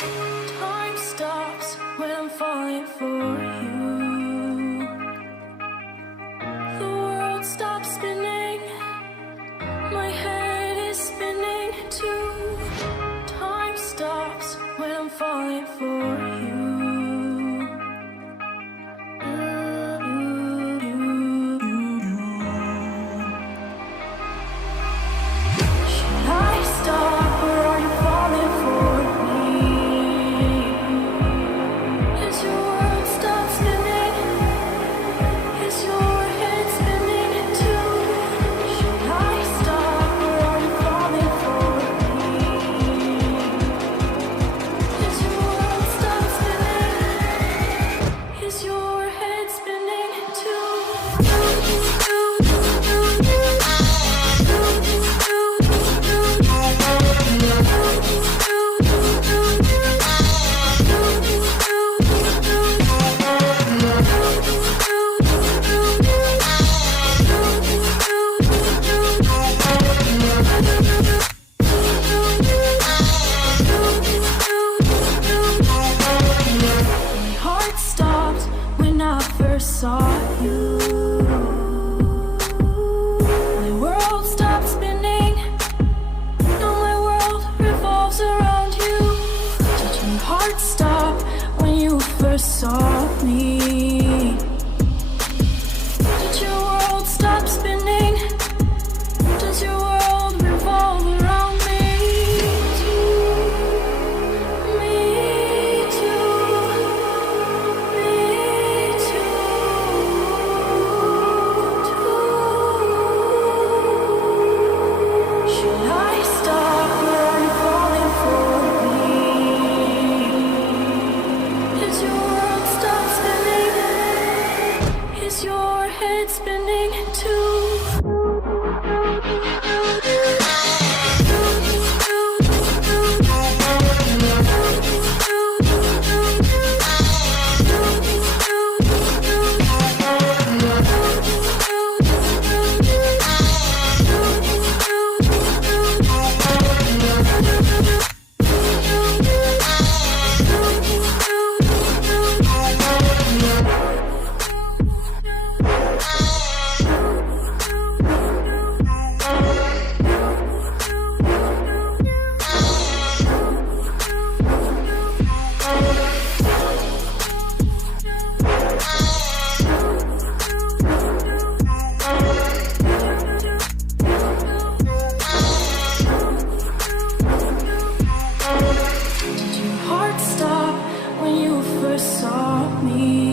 Time stops when I'm falling for you. The world stops spinning. My head is spinning too. Time stops when I'm falling for you. Should I stop or are you falling for me? Is your world stop spinning? Is your head spinning too? Should I stop or are you falling for me? Is your world stop spinning? Is your head spinning too? My heart stopped when I first saw you. My world stopped spinning. Now my world revolves around you. Did your heart stop when you first saw me? Did your world stop spinning? Does your world revolve around me too? Me too. Me too. Should I stop or are you falling for me? Is your world stop spinning? Is your head spinning too? Did your heart stop when you first saw me?